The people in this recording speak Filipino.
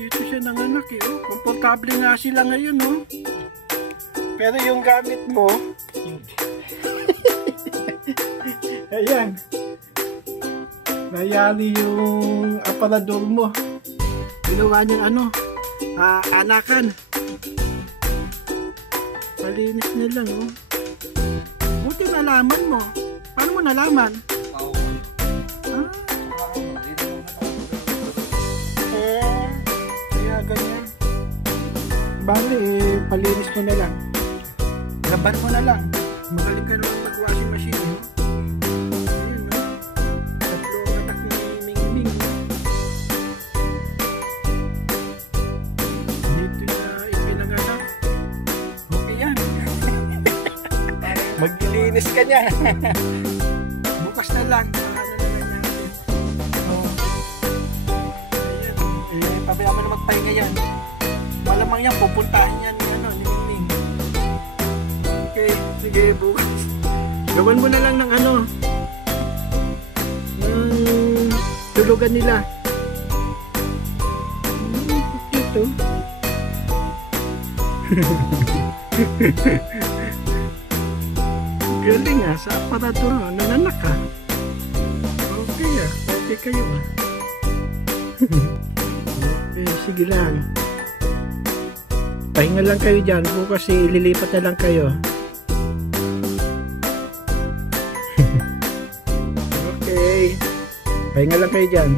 dito siya nanganak eh. Oh. Komportable nga sila ngayon, oh. Pero yung gamit mo, ayan. Nayari yung aparador mo. Ginawa niyang ano, anakan. Malinis na lang, oh. Buti nalaman mo. Paano mo nalaman? Kaya ganyan. Bale, palinis mo na lang. Laban mo na lang. Magaling ka naman mag-washing machine, no? Ayun, no? Tatlong atak ni Ming-Ming. Dito na ipinanganak. Okay yan. Maglilinis ka niya. Bukas na lang. Ano na lang natin. Ayan. Pabayaan mo na magpahinga yan. Malamang yan, pupuntahan yan ni Ming-Ming. Okay, sige, bukas. Gawan mo na lang ng ng tulugan nila. Ito. Galing sa aparato, nanganak ka. Okay okay kayo Okay, sige lang. Pahinga lang kayo dyan. Bukas lilipat na lang kayo. Okay. Pahinga lang kayo dyan.